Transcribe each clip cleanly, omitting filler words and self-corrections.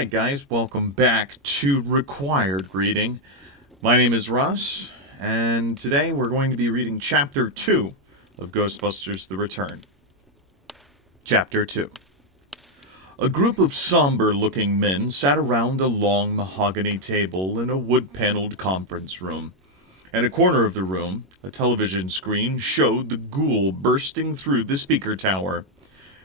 Alright guys, welcome back to Required Reading. My name is Russ, and today we're going to be reading Chapter 2 of Ghostbusters The Return. Chapter 2. A group of somber-looking men sat around a long mahogany table in a wood-paneled conference room. At a corner of the room, a television screen showed the ghoul bursting through the speaker tower.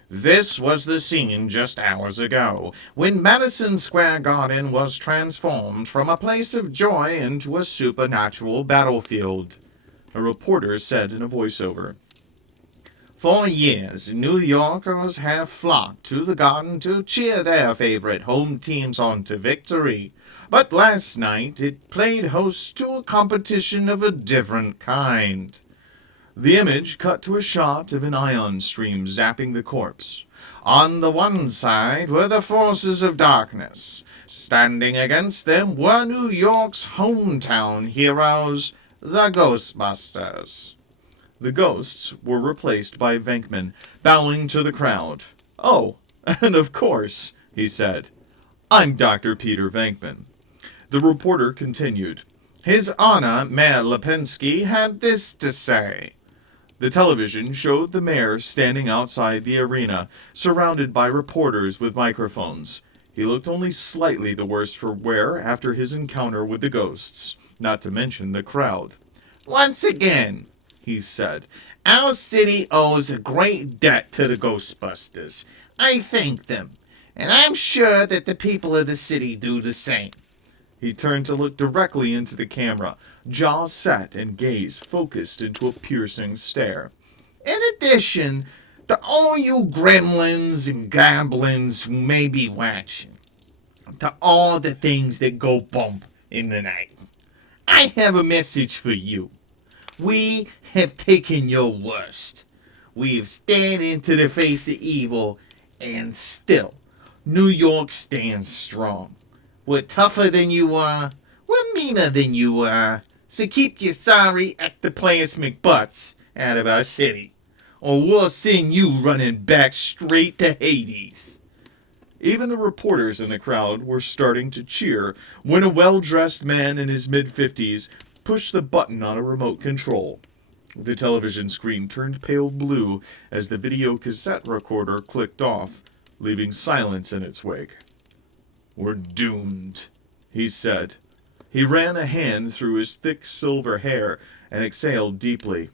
This was the scene just hours ago, when Madison Square Garden was transformed from a place of joy into a supernatural battlefield, a reporter said in a voiceover. For years, New Yorkers have flocked to the garden to cheer their favorite home teams on to victory. But last night, it played host to a competition of a different kind. The image cut to a shot of an ion stream zapping the corpse. On the one side were the forces of darkness. Standing against them were New York's hometown heroes, the Ghostbusters. The ghosts were replaced by Venkman, bowing to the crowd. "Oh, and of course," he said, "I'm Dr. Peter Venkman." The reporter continued. His Honor, Mayor Lipinski, had this to say. The television showed the mayor standing outside the arena, surrounded by reporters with microphones. He looked only slightly the worse for wear after his encounter with the ghosts, not to mention the crowd. "Once again," he said, "our city owes a great debt to the Ghostbusters. I thank them, and I'm sure that the people of the city do the same." He turned to look directly into the camera, jaw set and gaze focused into a piercing stare. "In addition to all you gremlins and goblins who may be watching, to all the things that go bump in the night, I have a message for you. We have taken your worst. We have stared into the face of evil, and still, New York stands strong. We're tougher than you are. We're meaner than you are. So keep your sorry ectoplasmic butts out of our city, or we'll send you running back straight to Hades." Even the reporters in the crowd were starting to cheer when a well-dressed man in his mid-50s pushed the button on a remote control. The television screen turned pale blue as the video cassette recorder clicked off, leaving silence in its wake. "We're doomed," he said. He ran a hand through his thick silver hair and exhaled deeply,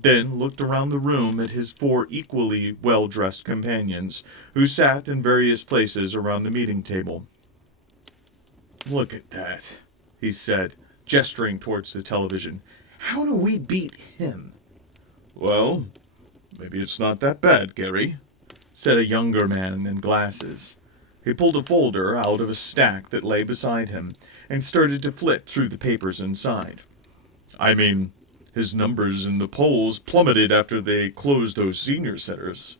then looked around the room at his four equally well-dressed companions, who sat in various places around the meeting table. "Look at that," he said, gesturing towards the television. "How do we beat him?" "Well, maybe it's not that bad, Gary," said a younger man in glasses. He pulled a folder out of a stack that lay beside him and started to flip through the papers inside. "I mean, his numbers in the polls plummeted after they closed those senior centers."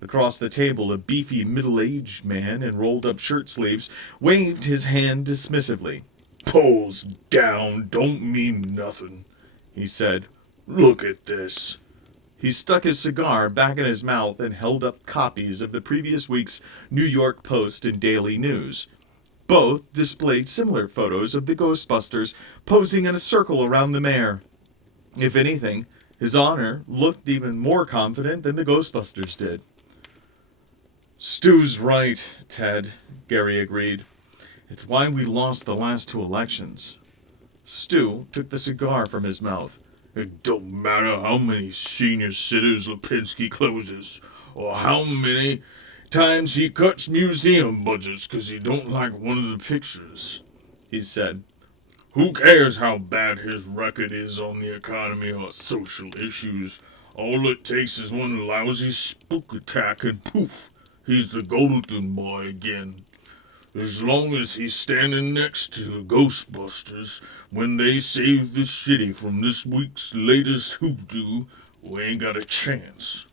Across the table, a beefy middle-aged man in rolled-up shirt sleeves waved his hand dismissively. "Polls down don't mean nothing," he said. "Look at this." He stuck his cigar back in his mouth and held up copies of the previous week's New York Post and Daily News. Both displayed similar photos of the Ghostbusters posing in a circle around the mayor. If anything, His Honor looked even more confident than the Ghostbusters did. "Stu's right, Ted," Gary agreed. "It's why we lost the last two elections." Stu took the cigar from his mouth. "It don't matter how many senior sitters Lipinski closes, or how many times he cuts museum budgets 'cause he don't like one of the pictures," he said. "Who cares how bad his record is on the economy or social issues? All it takes is one lousy spook attack and poof, he's the golden boy again. As long as he's standing next to the Ghostbusters when they save the city from this week's latest hoodoo, we ain't got a chance."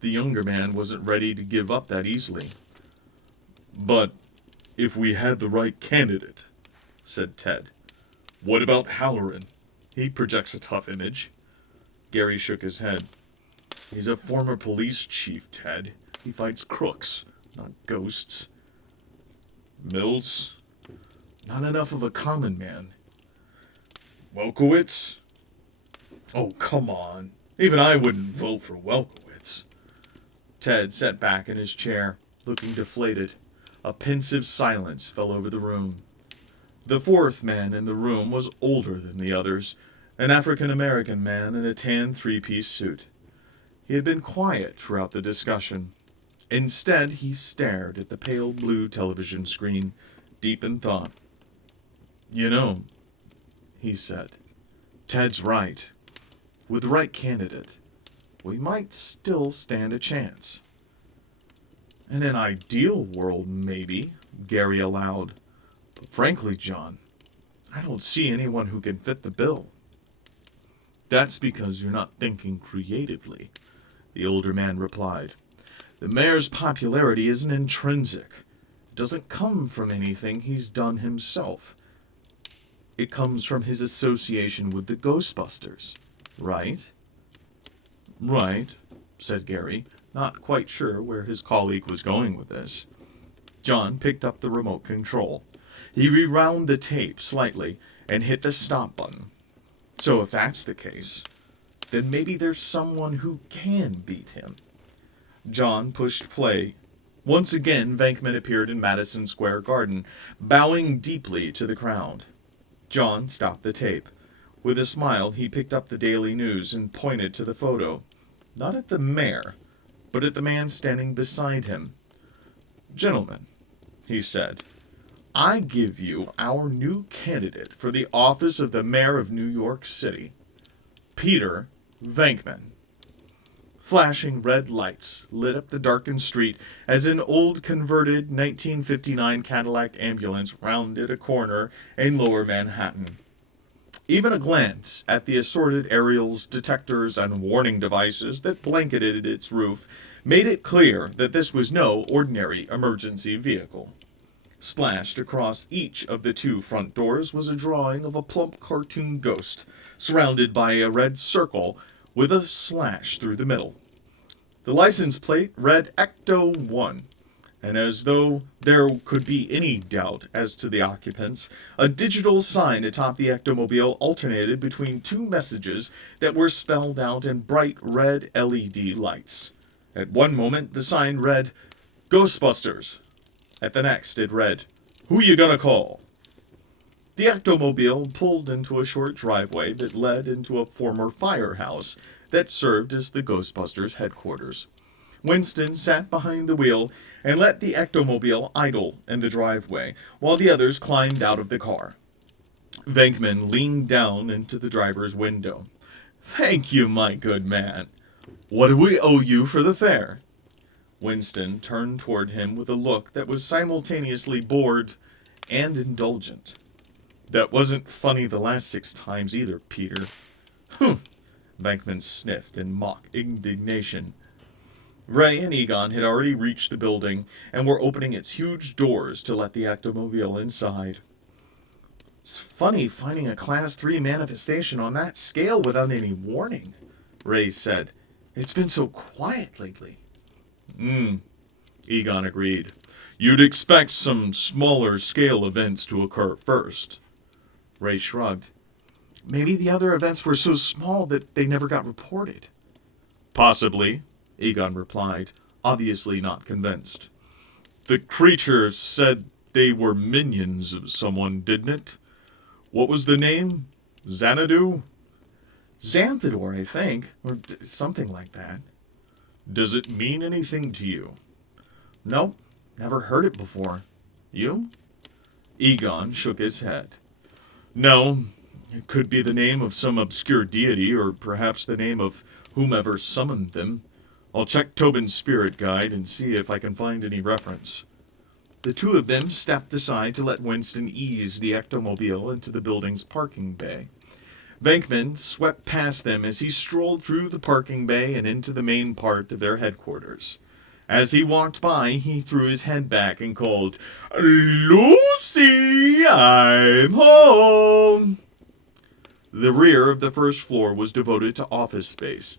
The younger man wasn't ready to give up that easily. "But if we had the right candidate," said Ted. "What about Halloran? He projects a tough image." Gary shook his head. "He's a former police chief, Ted. He fights crooks, not ghosts." Mills? Not enough of a common man. Welkowitz? Oh, come on. Even I wouldn't vote for Welkowitz. Ted sat back in his chair, looking deflated. A pensive silence fell over the room. The fourth man in the room was older than the others, an African-American man in a tan three-piece suit. He had been quiet throughout the discussion. Instead, he stared at the pale blue television screen, deep in thought. You know, he said, Ted's right. With the right candidate, we might still stand a chance. In an ideal world, maybe, Gary allowed. But frankly, John, I don't see anyone who can fit the bill. That's because you're not thinking creatively, the older man replied. The mayor's popularity isn't intrinsic. It doesn't come from anything he's done himself. It comes from his association with the Ghostbusters, right? Right, said Gary, not quite sure where his colleague was going with this. John picked up the remote control. He rewound the tape slightly and hit the stop button. So if that's the case, then maybe there's someone who can beat him. John pushed play. Once again, Venkman appeared in Madison Square Garden, bowing deeply to the crowd. John stopped the tape. With a smile, he picked up the Daily News and pointed to the photo. Not at the mayor, but at the man standing beside him. Gentlemen, he said, I give you our new candidate for the office of the mayor of New York City, Peter Venkman. Flashing red lights lit up the darkened street as an old converted 1959 Cadillac ambulance rounded a corner in lower Manhattan. Even a glance at the assorted aerials, detectors, and warning devices that blanketed its roof made it clear that this was no ordinary emergency vehicle. Splashed across each of the two front doors was a drawing of a plump cartoon ghost, surrounded by a red circle with a slash through the middle. The license plate read Ecto 1, and as though there could be any doubt as to the occupants, a digital sign atop the Ectomobile alternated between two messages that were spelled out in bright red LED lights. At one moment, the sign read, Ghostbusters. At the next, it read, Who you gonna call? The Ectomobile pulled into a short driveway that led into a former firehouse that served as the Ghostbusters headquarters. Winston sat behind the wheel and let the Ectomobile idle in the driveway while the others climbed out of the car. Venkman leaned down into the driver's window. Thank you, my good man. What do we owe you for the fare? Winston turned toward him with a look that was simultaneously bored and indulgent. That wasn't funny the last 6 times either, Peter. Humph! Venkman sniffed in mock indignation. Ray and Egon had already reached the building and were opening its huge doors to let the Ectomobile inside. It's funny finding a Class 3 manifestation on that scale without any warning, Ray said. It's been so quiet lately. Egon agreed. You'd expect some smaller scale events to occur first. Ray shrugged. Maybe the other events were so small that they never got reported. Possibly, Egon replied, obviously not convinced. The creature said they were minions of someone, didn't it? What was the name? Xanadu? Xanthador, I think, or something like that. Does it mean anything to you? Nope, never heard it before. You? Egon shook his head. No, it could be the name of some obscure deity, or perhaps the name of whomever summoned them. I'll check Tobin's spirit guide and see if I can find any reference. The two of them stepped aside to let Winston ease the Ectomobile into the building's parking bay. Venkman swept past them as he strolled through the parking bay and into the main part of their headquarters. As he walked by, he threw his head back and called, Lucy, I'm home! The rear of the first floor was devoted to office space.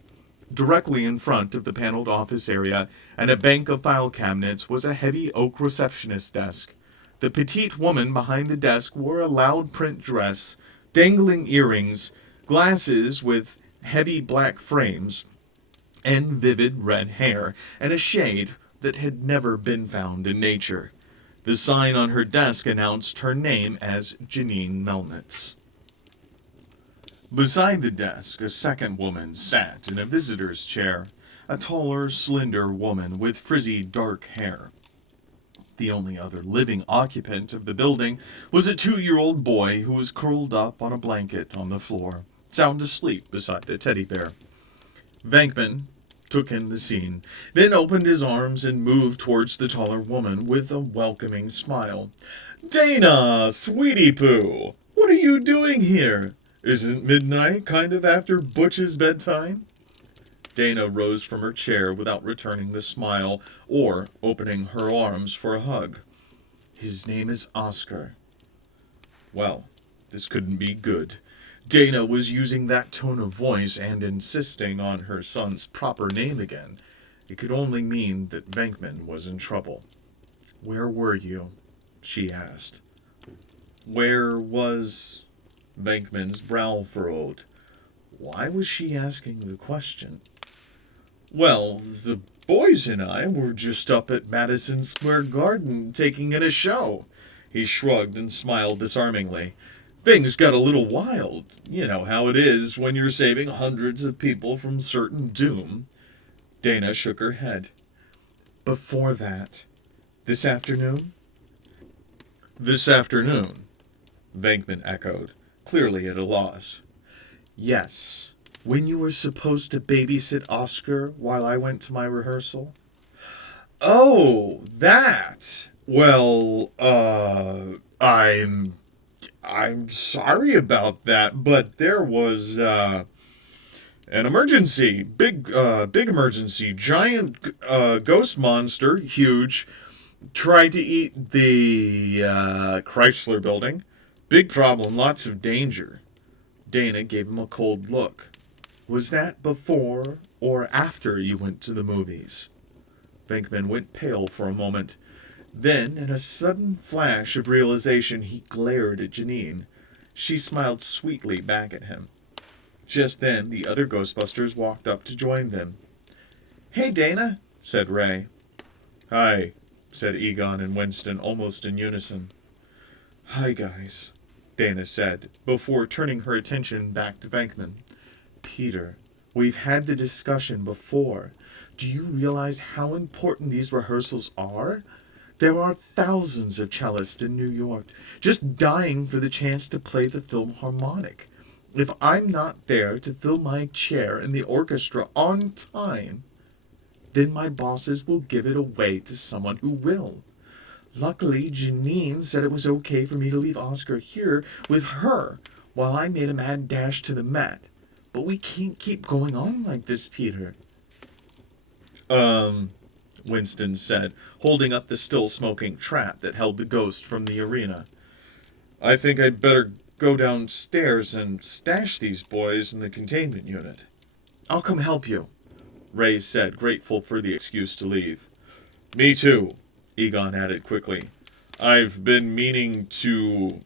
Directly in front of the paneled office area and a bank of file cabinets was a heavy oak receptionist desk. The petite woman behind the desk wore a loud print dress, dangling earrings, glasses with heavy black frames, and vivid red hair, and a shade that had never been found in nature. The sign on her desk announced her name as Janine Melnitz. Beside the desk, a second woman sat in a visitor's chair, a taller, slender woman with frizzy dark hair. The only other living occupant of the building was a 2-year-old boy who was curled up on a blanket on the floor, sound asleep beside a teddy bear. Venkman took in the scene, then opened his arms and moved towards the taller woman with a welcoming smile. "Dana, sweetie poo, what are you doing here? Isn't midnight kind of after Butch's bedtime?" Dana rose from her chair without returning the smile or opening her arms for a hug. "His name is Oscar." Well, this couldn't be good. Dana was using that tone of voice and insisting on her son's proper name again. It could only mean that Venkman was in trouble. "Where were you?" she asked. Where was... Venkman's brow furrowed. Why was she asking the question? "Well, the boys and I were just up at Madison Square Garden taking in a show." He shrugged and smiled disarmingly. "Things got a little wild. You know how it is when you're saving hundreds of people from certain doom." Dana shook her head. "Before that, this afternoon?" "This afternoon," Venkman echoed, clearly at a loss. "Yes, when you were supposed to babysit Oscar while I went to my rehearsal." "Oh, that! Well, I'm sorry about that, but there was, an emergency. Big emergency. Giant, ghost monster, huge, tried to eat the, Chrysler building. Big problem, lots of danger." Dana gave him a cold look. "Was that before or after you went to the movies?" Venkman went pale for a moment. Then, in a sudden flash of realization, he glared at Janine. She smiled sweetly back at him. Just then, the other Ghostbusters walked up to join them. "Hey, Dana," said Ray. "Hi," said Egon and Winston almost in unison. "Hi, guys," Dana said, before turning her attention back to Venkman. "Peter, we've had the discussion before. Do you realize how important these rehearsals are? There are thousands of cellists in New York, just dying for the chance to play the Philharmonic. If I'm not there to fill my chair in the orchestra on time, then my bosses will give it away to someone who will. Luckily, Janine said it was okay for me to leave Oscar here with her while I made a mad dash to the Met. But we can't keep going on like this, Peter." Winston said, holding up the still-smoking trap that held the ghost from the arena. "I think I'd better go downstairs and stash these boys in the containment unit." "I'll come help you," Ray said, grateful for the excuse to leave. "Me too," Egon added quickly. "I've been meaning to,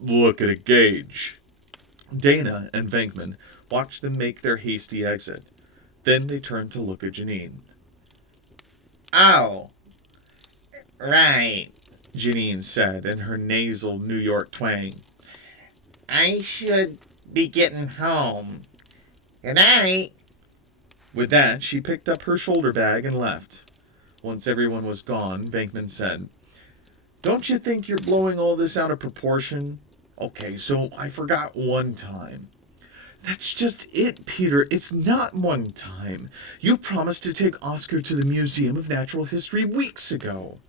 look at a gauge." Dana and Venkman watched them make their hasty exit. Then they turned to look at Janine. "Oh, right," Janine said in her nasal New York twang. "I should be getting home. Good night." With that, she picked up her shoulder bag and left. Once everyone was gone, Venkman said, "Don't you think you're blowing all this out of proportion? Okay, so I forgot one time." "That's just it, Peter. It's not one time. You promised to take Oscar to the Museum of Natural History weeks ago."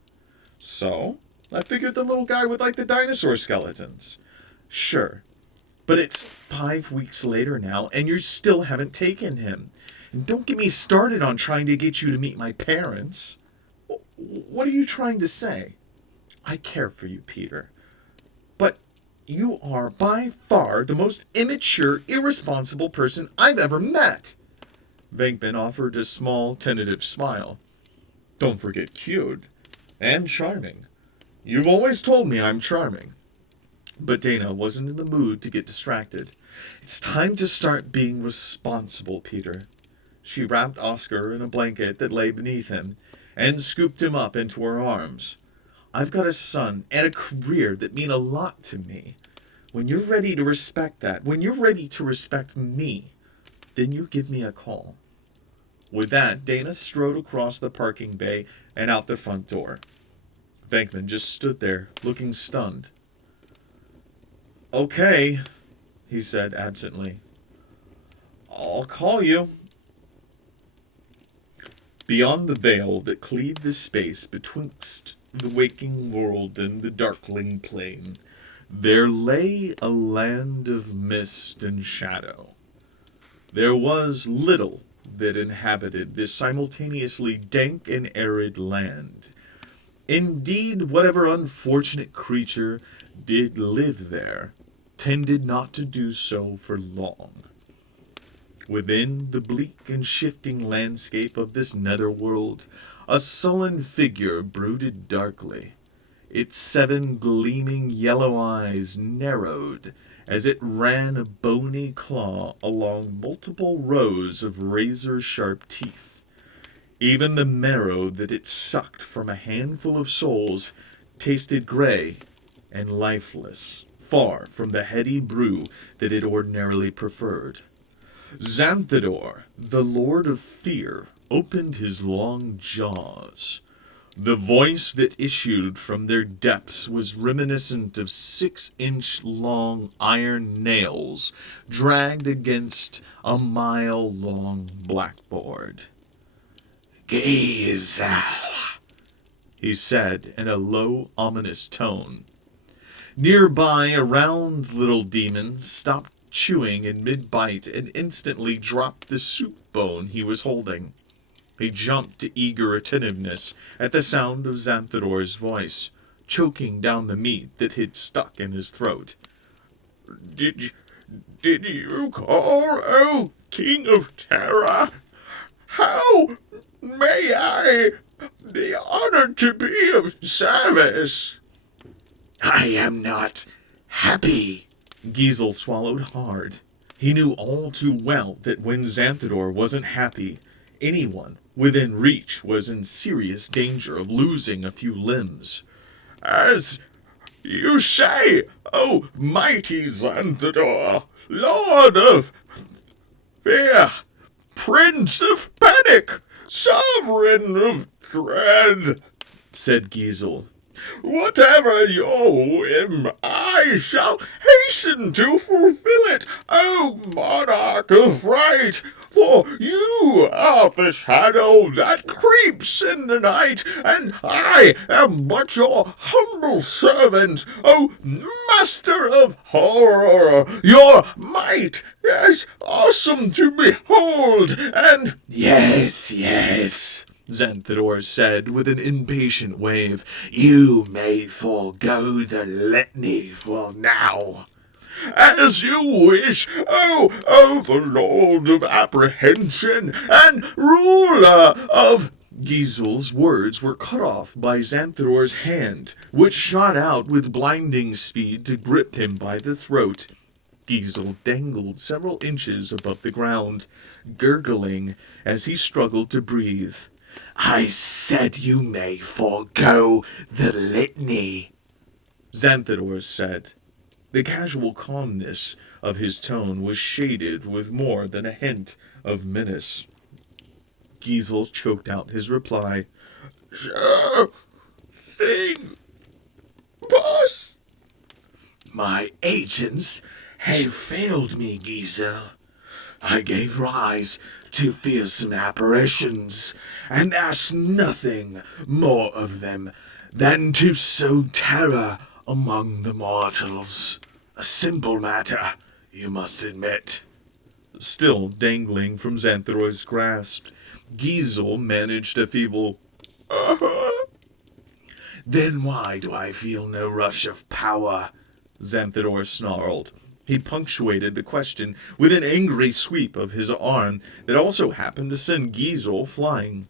"So? I figured the little guy would like the dinosaur skeletons." "Sure. But it's 5 weeks later now, and you still haven't taken him. And don't get me started on trying to get you to meet my parents." "What are you trying to say?" "I care for you, Peter. But you are by far the most immature, irresponsible person I've ever met." Venkman offered a small, tentative smile. "Don't forget cute." And charming. You've always told me I'm charming. But Dana wasn't in the mood to get distracted. It's time to start being responsible, Peter. She wrapped Oscar in a blanket that lay beneath him and scooped him up into her arms. I've got a son and a career that mean a lot to me. When you're ready to respect that, when you're ready to respect me, then you give me a call. With that, Dana strode across the parking bay and out the front door. Venkman just stood there, looking stunned. Okay, he said absently. I'll call you. Beyond the veil that cleaved the space betwixt the waking world and the darkling plain, there lay a land of mist and shadow. There was little that inhabited this simultaneously dank and arid land. Indeed, whatever unfortunate creature did live there tended not to do so for long. Within the bleak and shifting landscape of this netherworld, a sullen figure brooded darkly. Its 7 gleaming yellow eyes narrowed as it ran a bony claw along multiple rows of razor-sharp teeth. Even the marrow that it sucked from a handful of souls tasted gray and lifeless, far from the heady brew that it ordinarily preferred. Xanthador, the Lord of Fear, opened his long jaws. The voice that issued from their depths was reminiscent of 6-inch-long iron nails dragged against a mile-long blackboard. "Gizel," he said in a low, ominous tone. Nearby, a round little demon stopped chewing in mid-bite and instantly dropped the soup bone he was holding. He jumped to eager attentiveness at the sound of Xanthador's voice, choking down the meat that had stuck in his throat. Did you call, O King of Terror? How may I be honored to be of service?" "I am not happy." Gizel swallowed hard. He knew all too well that when Xanthador wasn't happy, anyone within reach was in serious danger of losing a few limbs. "As you say, O mighty Xanthador, Lord of Fear, Prince of Panic, Sovereign of Dread," said Gizel. "Whatever your whim, I shall hasten to fulfill it, O monarch of fright, for you are the shadow that creeps in the night, and I am but your humble servant, O master of horror. Your might is awesome to behold, and—" "Yes, yes," Xanthador said with an impatient wave. "You may forego the litany for now." "As you wish, O overlord of apprehension and ruler of—" Gizel's words were cut off by Xanthador's hand, which shot out with blinding speed to grip him by the throat. Gizel dangled several inches above the ground, gurgling as he struggled to breathe. "I said you may forego the litany," Xanthador said. The casual calmness of his tone was shaded with more than a hint of menace. Gizel choked out his reply. "Sure thing, boss." "My agents have failed me, Gizel. I gave rise to fearsome apparitions, and asked nothing more of them than to sow terror among the mortals. A simple matter, you must admit." Still dangling from Xanthador's grasp, Gizel managed a feeble, "Then why do I feel no rush of power?" Xanthador snarled. He punctuated the question with an angry sweep of his arm that also happened to send Gizel flying.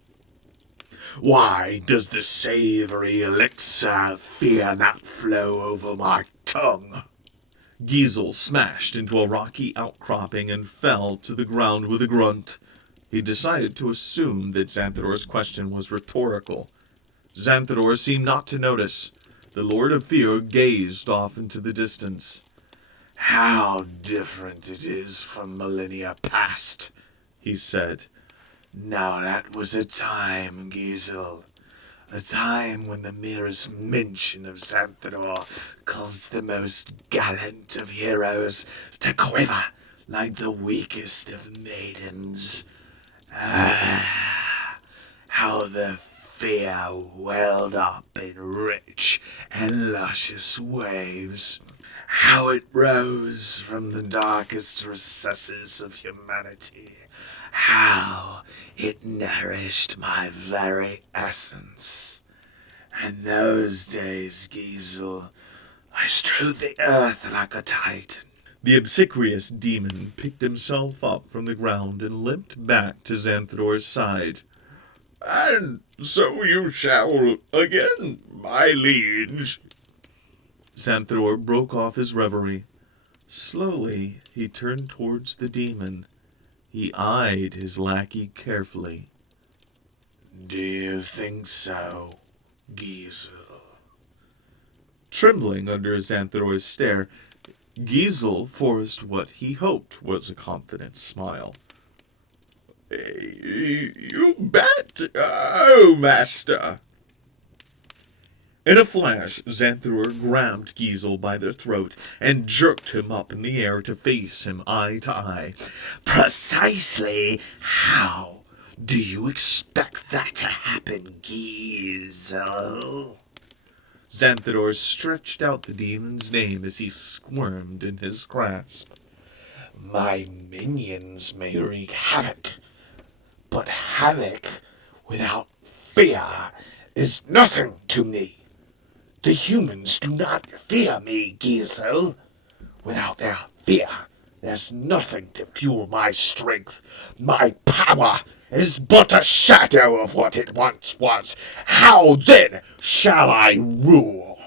Why does the savory elixir of fear not flow over my tongue? Giesel smashed into a rocky outcropping and fell to the ground with a grunt. He decided to assume that Xanthador's question was rhetorical. Xanthador seemed not to notice. The Lord of Fear gazed off into the distance. How different it is from millennia past, he said. Now that was a time, Giesel. A time when the merest mention of Xanthador caused the most gallant of heroes to quiver like the weakest of maidens. Ah, how the fear welled up in rich and luscious waves. How it rose from the darkest recesses of humanity. How it nourished my very essence. In those days, Giesel, I strode the earth like a titan. The obsequious demon picked himself up from the ground and limped back to Xanthador's side. And so you shall again, my liege. Xanthador broke off his reverie. Slowly, he turned towards the demon. He eyed his lackey carefully. Do you think so, Giesel? Trembling under Xanthador's stare, Giesel forced what he hoped was a confident smile. You bet, oh, master. In a flash, Xanthador grabbed Giesel by the throat and jerked him up in the air to face him eye to eye. Precisely how do you expect that to happen, Giesel? Xanthador stretched out the demon's name as he squirmed in his grasp. My minions may wreak havoc, but havoc without fear is nothing to me. The humans do not fear me, Giesel. Without their fear, there's nothing to fuel my strength. My power is but a shadow of what it once was. How then shall I rule?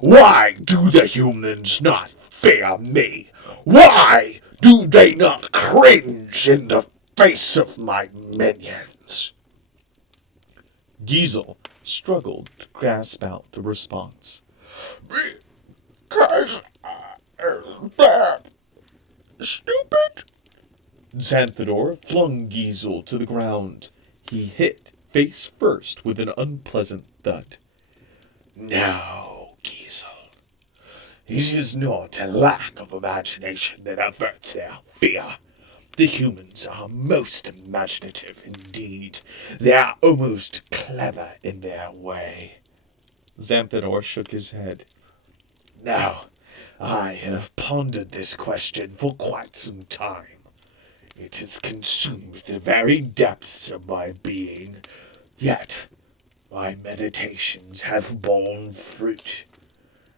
Why do the humans not fear me? Why do they not cringe in the face of my minions? Giesel struggled to grasp out a response. Because they're stupid? Xanthador flung Giesel to the ground. He hit face first with an unpleasant thud. No, Giesel. It is not a lack of imagination that averts their fear. The humans are most imaginative indeed. They are almost clever in their way. Xanthador shook his head. Now, I have pondered this question for quite some time. It has consumed the very depths of my being, yet my meditations have borne fruit.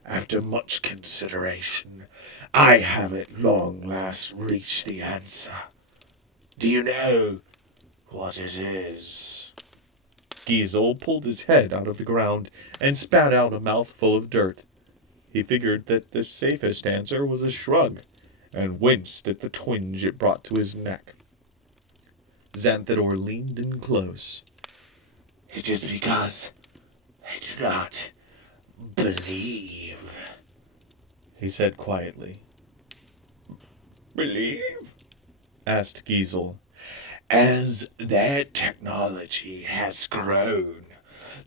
After much consideration, I have at long last reached the answer. Do you know what it is? Giesel pulled his head out of the ground and spat out a mouthful of dirt. He figured that the safest answer was a shrug, and winced at the twinge it brought to his neck. Xanthador leaned in close. It is because I do not believe, he said quietly. Believe? Asked Giesel. As their technology has grown,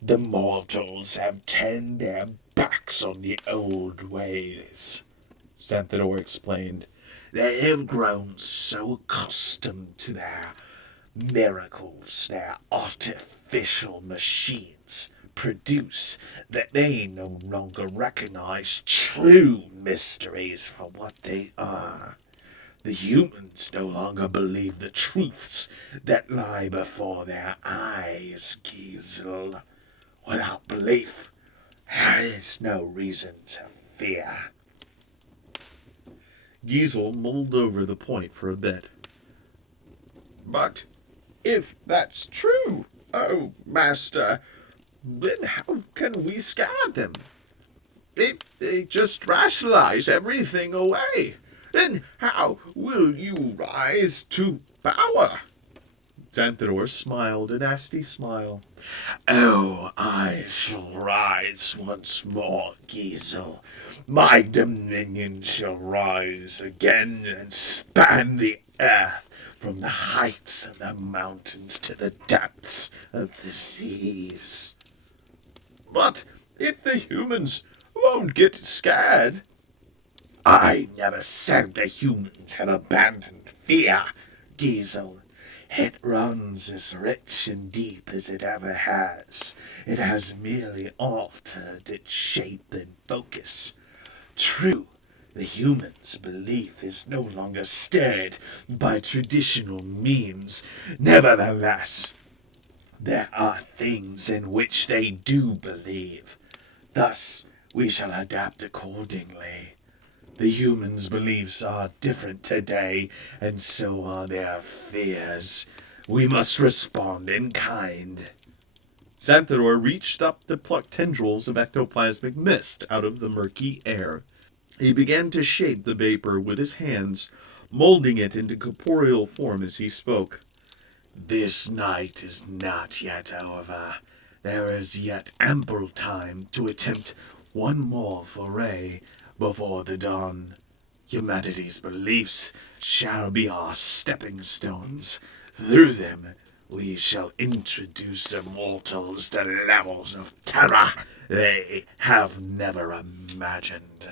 the mortals have turned their backs on the old ways, Xanthador explained. They have grown so accustomed to their miracles, their artificial machines produce, that they no longer recognize true mysteries for what they are. The humans no longer believe the truths that lie before their eyes, Giesel. Without belief, there is no reason to fear. Giesel mulled over the point for a bit. But if that's true, Oh, Master, then how can we scare them? They just rationalize everything away. Then how will you rise to power? Xanthador smiled a nasty smile. Oh, I shall rise once more, Giesel. My dominion shall rise again and span the earth from the heights of the mountains to the depths of the seas. But if the humans won't get scared, I never said the humans have abandoned fear, Giesel. It runs as rich and deep as it ever has. It has merely altered its shape and focus. True, the humans' belief is no longer stirred by traditional means. Nevertheless, there are things in which they do believe. Thus, we shall adapt accordingly. The humans' beliefs are different today, and so are their fears. We must respond in kind. Xanthador reached up to pluck tendrils of ectoplasmic mist out of the murky air. He began to shape the vapor with his hands, molding it into corporeal form as he spoke. This night is not yet over. There is yet ample time to attempt one more foray before the dawn. Humanity's beliefs shall be our stepping stones. Through them, we shall introduce immortals to levels of terror they have never imagined.